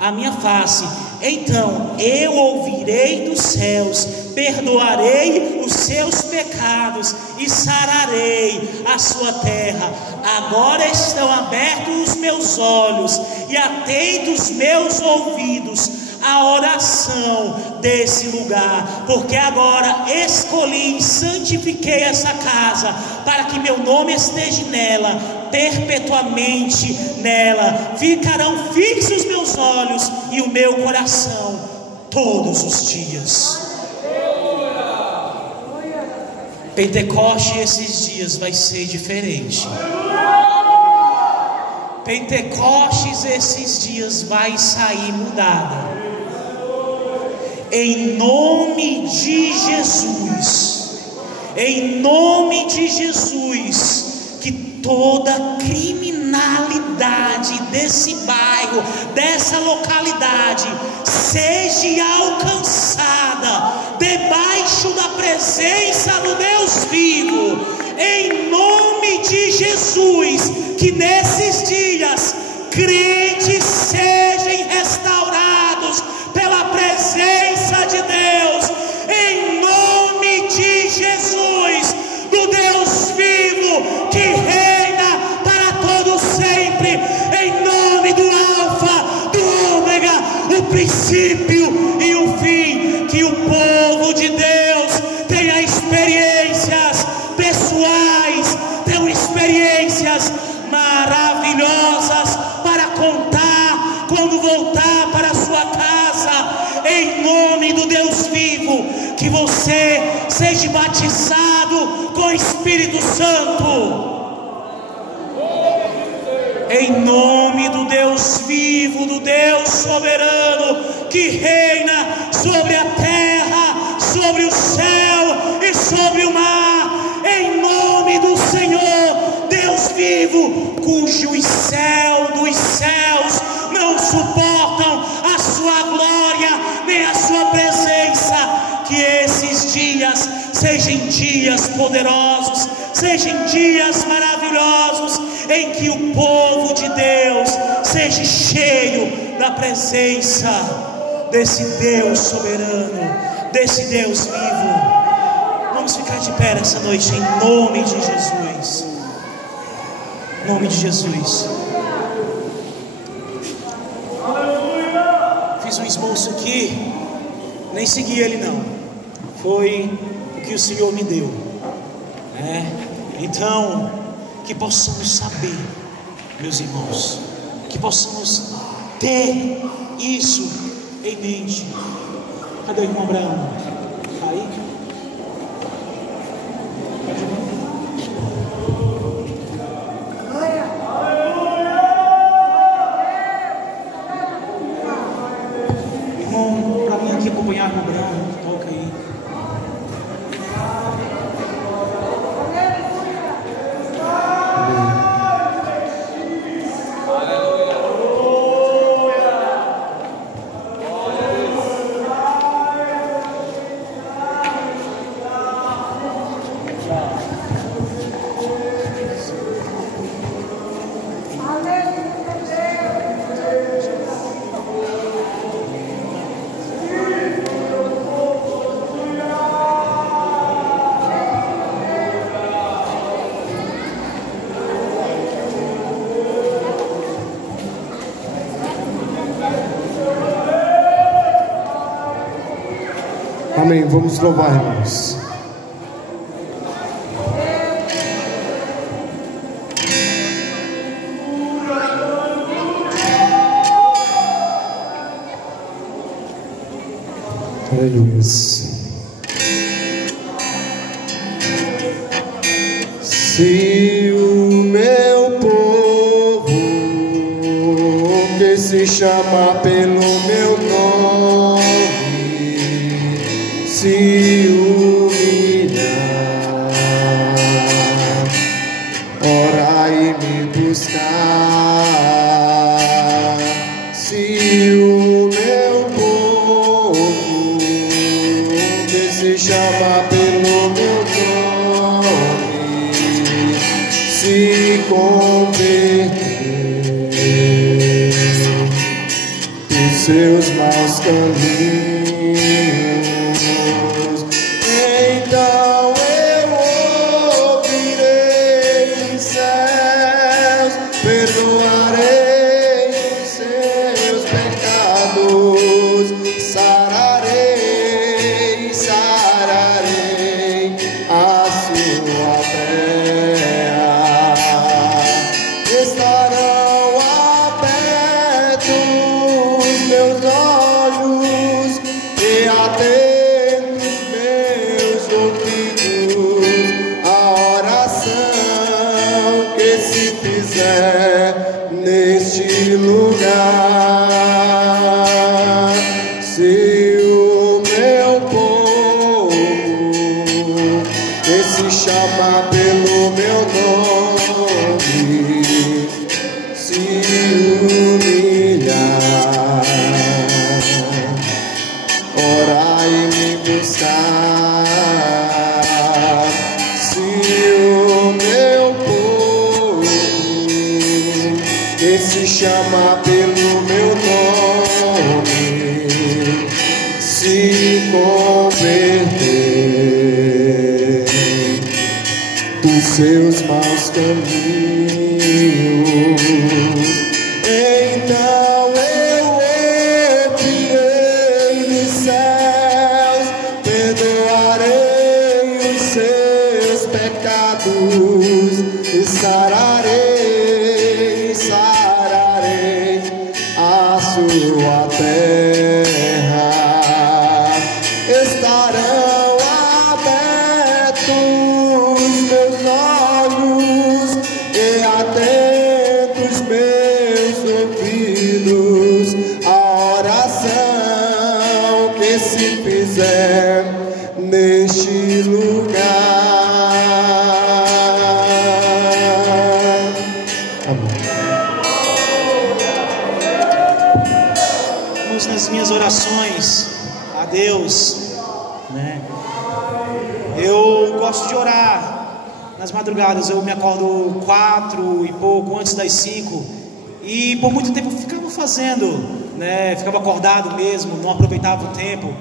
a minha face, então eu ouvirei dos céus, perdoarei os seus pecados e sararei a sua terra. Agora estão abertos os meus olhos e atentos os meus ouvidos à oração desse lugar, porque agora escolhi e santifiquei essa casa, para que meu nome esteja nela, perpetuamente nela. Ficarão fixos meus olhos e o meu coração todos os dias. Pentecoste esses dias vai ser diferente. Pentecostes esses dias vai sair mudada. Em nome de Jesus, em nome de Jesus, que toda criminalidade desse bairro, dessa localidade, seja alcançada debaixo da presença do Deus vivo. Em nome de Jesus, que nesses dias crentes sejam restaurados pela presença de Deus. Em nome de Jesus, do Deus vivo que reina para todo sempre. Em nome do Alfa, do Ômega, o princípio e o fim. Que o povo de Deus tenha experiências pessoais, tenha experiências maravilhosas para contar quando voltar para a sua casa. Em nome do Deus vivo, que você seja batizado com o Espírito Santo. Em nome do Deus vivo, do Deus soberano, que reina sobre a terra, sobre o céu e sobre o mar. Em nome do Senhor, Deus vivo, cujos céus dos céus não suportam a sua glória, nem a sua presença. Que esses dias sejam dias poderosos, sejam dias maravilhosos, em que o povo de Deus seja cheio da presença desse Deus soberano, desse Deus vivo. Vamos ficar de pé nessa noite em nome de Jesus. Em nome de Jesus. Fiz um esboço aqui, nem segui ele não. Foi o que o Senhor me deu, né? Então, que possamos saber, meus irmãos, que possamos ter isso em mente. Cadê o irmão Abraão? Tá aí? Irmão, para mim aqui acompanhar o irmão Abraão, toca aí. Amém. Vamos louvar, irmãos. Aleluia. Se o meu povo que se chama pelo meu nome se humilhar, orar e me buscar, chama pelo meu nome se converter dos seus maus caminhos, então eu ouvirei dos céus, perdoarei os seus pecados, sararei a sua terra. Estarão abertos meus olhos e atentos meus ouvidos à oração que se fizer neste lugar. Se o meu povo que se chama pelo meu nome se humilhar, orar e me buscar. Se o meu povo que se chama pelo meu nome se converter dos seus maus caminhos, então eu ouvirei dos céus, perdoarei os seus pecados e sararei a sua terra. Estarão abertos meus olhos e atentos meus ouvidos à oração que se fizer neste lugar. Amém. Vamos nas minhas orações a Deus, né? Eu gosto de orar nas madrugadas. Eu me acordo 4 e pouco antes das 5 e por muito tempo eu ficava fazendo, né? Ficava acordado mesmo, não aproveitava o tempo,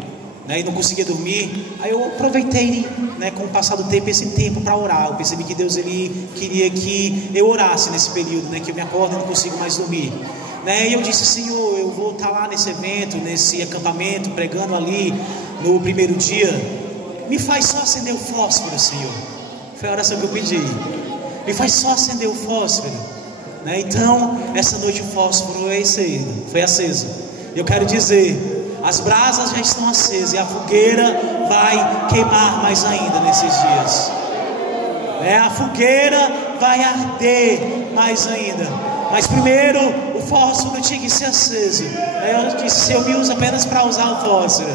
né? E não conseguia dormir. Aí eu aproveitei, né, com o passar do tempo, esse tempo para orar. Eu percebi que Deus, ele queria que eu orasse nesse período, né, que eu me acordo e não consigo mais dormir, né? E eu disse: Senhor, eu vou estar lá nesse evento, nesse acampamento, pregando ali no primeiro dia. Me faz só acender o fósforo, Senhor. Foi a oração que eu pedi. Me faz só acender o fósforo, né? Então, essa noite o fósforo foi aceso. Eu quero dizer, as brasas já estão acesas e a fogueira vai queimar mais ainda nesses dias, né? A fogueira vai arder mais ainda. Mas primeiro o fósforo tinha que ser aceso. Eu disse: eu me uso apenas para usar o fósforo,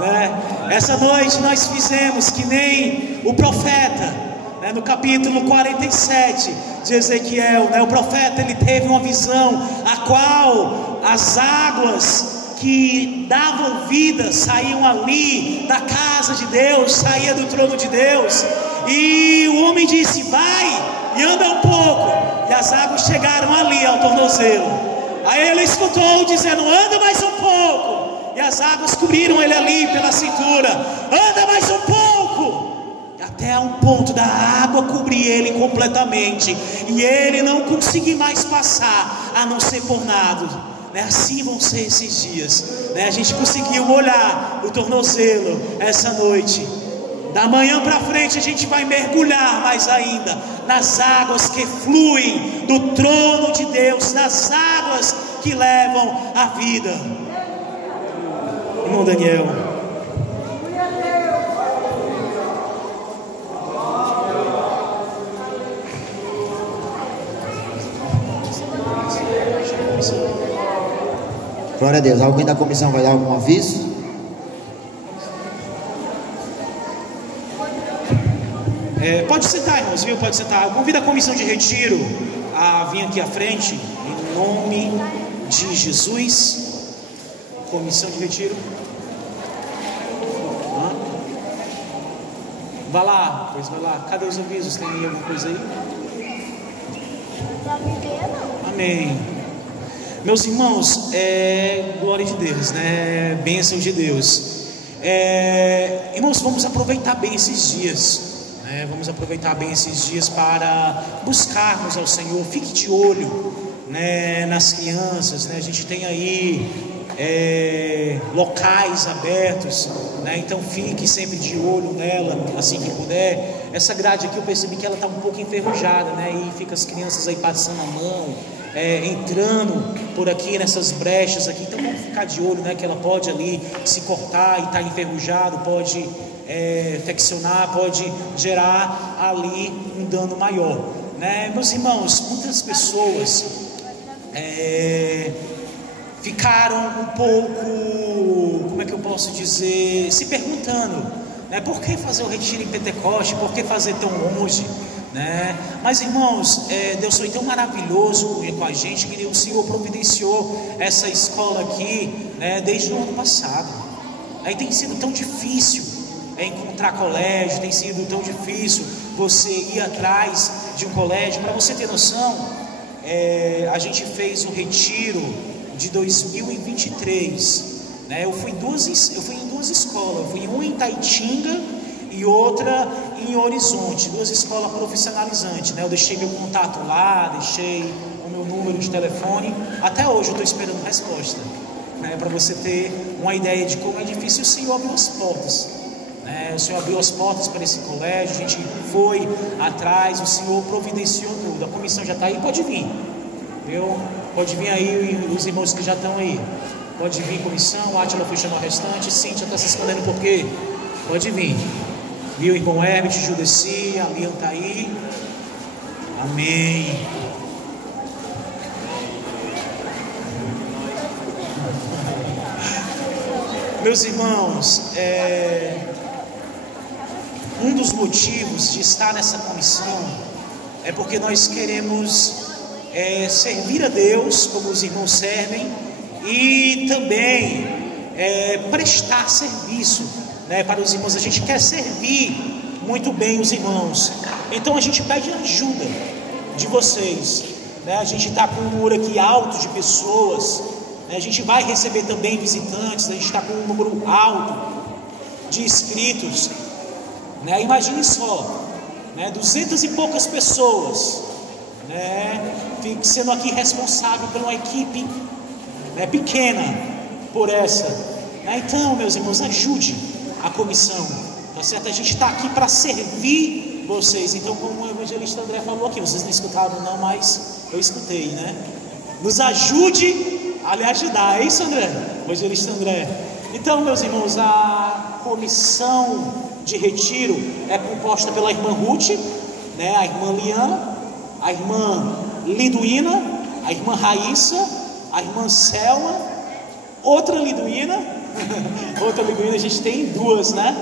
né? Essa noite nós fizemos que nem o profeta, né? No capítulo 47 de Ezequiel, né? O profeta, ele teve uma visão a qual as águas que davam vida saíam ali da casa de Deus, saía do trono de Deus. E o homem disse: vai e anda um pouco. E as águas chegaram ali ao tornozelo. Aí ele escutou dizendo: anda mais um pouco. E as águas cobriram ele ali pela cintura. Anda mais um pouco. Até um ponto da água cobrir ele completamente, e ele não conseguiu mais passar, a não ser por nado, né? Assim vão ser esses dias, né? A gente conseguiu molhar o tornozelo essa noite. Da manhã para frente a gente vai mergulhar mais ainda nas águas que fluem do trono de Deus, nas águas que levam a vida. Irmão Daniel, glória a Deus. Alguém da comissão vai dar algum aviso? Pode sentar, irmãos, viu? Pode sentar. Eu convido a comissão de retiro a vir aqui à frente, em nome de Jesus. Comissão de retiro. Vai lá, pois vai lá. Cadê os avisos? Tem aí alguma coisa aí? Amém. Meus irmãos, glória de Deus, né? Bênção de Deus. Irmãos, vamos aproveitar bem esses dias, né? Vamos aproveitar bem esses dias para buscarmos ao Senhor. Fique de olho, né, nas crianças, né? A gente tem aí locais abertos, né? Então fique sempre de olho nela, assim que puder. Essa grade aqui eu percebi que ela está um pouco enferrujada, né? E fica as crianças aí passando a mão, entrando por aqui nessas brechas aqui. Então vamos ficar de olho, né? Que ela pode ali se cortar e estar enferrujado, pode infeccionar, pode gerar ali um dano maior, né? Meus irmãos, muitas pessoas ficaram um pouco, como é que eu posso dizer, se perguntando, né, por que fazer o retiro em Pentecoste, por que fazer tão longe, né? Mas irmãos, Deus foi tão maravilhoso com a gente que o Senhor providenciou essa escola aqui, né, desde o ano passado. Aí tem sido tão difícil encontrar colégio, tem sido tão difícil você ir atrás de um colégio. Para você ter noção, a gente fez o retiro de 2023, né? Eu fui em duas escolas. Eu fui uma em Taitinga e outra em Horizonte, duas escolas profissionalizantes, né? Eu deixei meu contato lá, deixei o meu número de telefone. Até hoje eu estou esperando resposta, né? Para você ter uma ideia de como é difícil. O Senhor abriu as portas, né? O Senhor abriu as portas para esse colégio, a gente foi atrás, o Senhor providenciou tudo. A comissão já está aí, pode vir, viu? Pode vir aí os irmãos que já estão aí. Pode vir comissão, Átila foi chamar o restante, Cíntia está se escondendo por quê? Pode vir. Viu, irmão Herbert, Judeci, a Lian está aí. Amém. Meus irmãos, um dos motivos de estar nessa comissão é porque nós queremos servir a Deus como os irmãos servem e também prestar serviço, né, para os irmãos. A gente quer servir muito bem os irmãos, então a gente pede ajuda de vocês, né? A gente está com um número aqui alto de pessoas, né? A gente vai receber também visitantes, a gente está com um número alto de inscritos, né? Imagine só, né, 200 e poucas pessoas, né, sendo aqui responsável por uma equipe, né, pequena por essa, né? Então, meus irmãos, ajude a comissão, tá certo? A gente está aqui para servir vocês. Então, como o evangelista André falou aqui, vocês não escutaram não, mas eu escutei, né? Nos ajude a lhe ajudar, é isso, André? Evangelista André. Então, meus irmãos, a comissão de retiro é composta pela irmã Ruth, né, a irmã Liana, a irmã Liduína, a irmã Raíssa, a irmã Selma, outra Liduína, outra Liduína, a gente tem duas, né?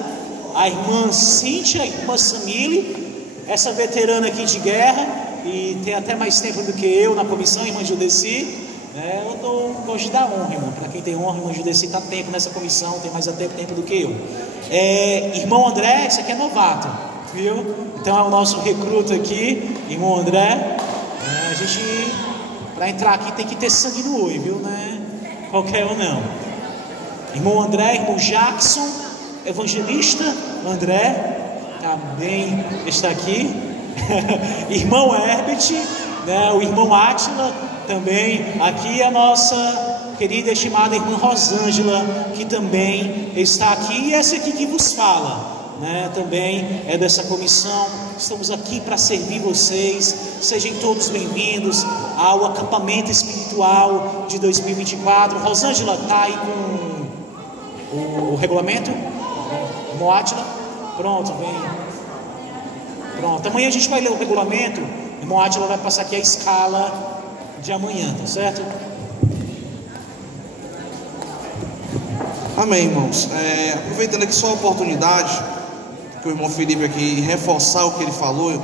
A irmã Cíntia, a irmã Samile, essa veterana aqui de guerra, e tem até mais tempo do que eu na comissão, a irmã Judeci, né? Eu gosto de dar honra, irmão. Para quem tem honra, a irmã Judeci está tempo nessa comissão, tem mais até tempo do que eu. Irmão André, esse aqui é novato, viu? Então é o nosso recruta aqui, irmão André. A gente, para entrar aqui, tem que ter sangue no olho, viu? Não é qualquer um não. Irmão André, irmão Jackson, evangelista André, também está aqui. Irmão Herbert, né? O irmão Átila também. Aqui a nossa querida e estimada irmã Rosângela, que também está aqui. E essa aqui que vos fala, né, também é dessa comissão. Estamos aqui para servir vocês. Sejam todos bem-vindos ao acampamento espiritual de 2024. Rosângela, está aí com o regulamento? Irmão Átila? Pronto, vem. Pronto, amanhã a gente vai ler o regulamento. Irmão Átila vai passar aqui a escala de amanhã, tá certo? Amém, irmãos. Aproveitando aqui só a oportunidade que o irmão Felipe aqui reforçar o que ele falou,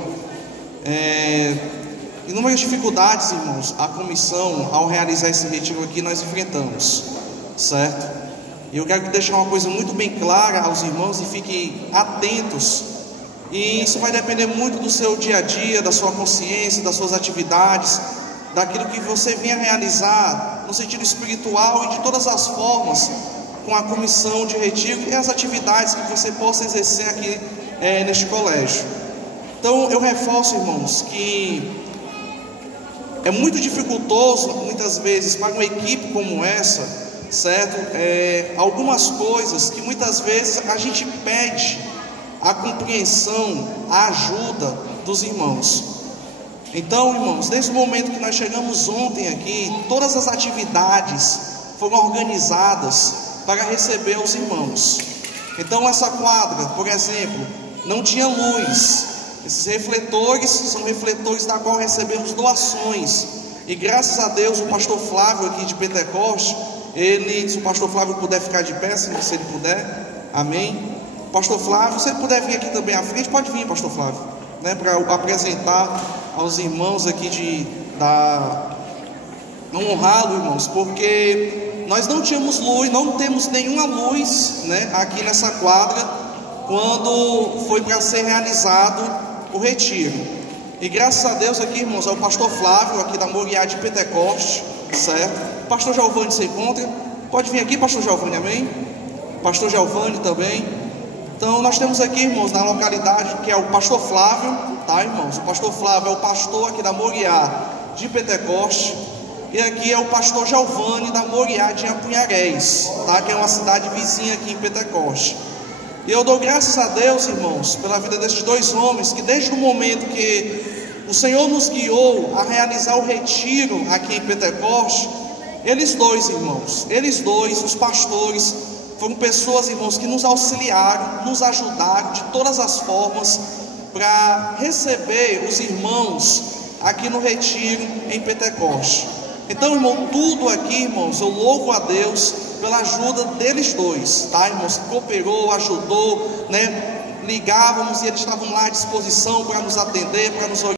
inúmeras dificuldades, irmãos, a comissão ao realizar esse retiro aqui nós enfrentamos, certo? E eu quero deixar uma coisa muito bem clara aos irmãos e fiquem atentos E isso vai depender muito do seu dia a dia, da sua consciência, das suas atividades, daquilo que você venha realizar no sentido espiritual e de todas as formas, com a comissão de retiro e as atividades que você possa exercer aqui neste colégio. Então eu reforço, irmãos, que é muito dificultoso muitas vezes para uma equipe como essa, certo? Algumas coisas que muitas vezes a gente pede a compreensão, a ajuda dos irmãos. Então, irmãos, desde o momento que nós chegamos ontem aqui, todas as atividades foram organizadas para receber os irmãos. Então essa quadra, por exemplo, não tinha luz. Esses refletores são refletores da qual recebemos doações. E graças a Deus o pastor Flávio aqui de Pentecoste, se o pastor Flávio puder ficar de pé, se ele puder, amém. Pastor Flávio, se ele puder vir aqui também à frente, pode vir, pastor Flávio, né, para apresentar aos irmãos aqui não honrá-lo, irmãos, porque nós não tínhamos luz, não temos nenhuma luz, né, aqui nessa quadra, quando foi para ser realizado o retiro. E graças a Deus aqui, irmãos, é o pastor Flávio, aqui da Moriá de Pentecoste, certo? Pastor Giovanni se encontra, pode vir aqui, pastor Giovanni, amém? Pastor Giovanni também. Então nós temos aqui, irmãos, na localidade, que é o pastor Flávio, tá, irmãos? O pastor Flávio é o pastor aqui da Moriá de Pentecoste. E aqui é o pastor Giovanni da Moriá de Apunharés, tá? Que é uma cidade vizinha aqui em Pentecoste. E eu dou graças a Deus, irmãos, pela vida destes dois homens, que desde o momento que o Senhor nos guiou a realizar o retiro aqui em Pentecoste, eles dois, irmãos, os pastores, foram pessoas, irmãos, que nos auxiliaram, nos ajudaram de todas as formas para receber os irmãos aqui no retiro em Pentecoste. Então, irmão, tudo aqui, irmãos, eu louvo a Deus pela ajuda deles dois, tá, irmãos? Cooperou, ajudou, né? Ligávamos e eles estavam lá à disposição para nos atender, para nos orientar.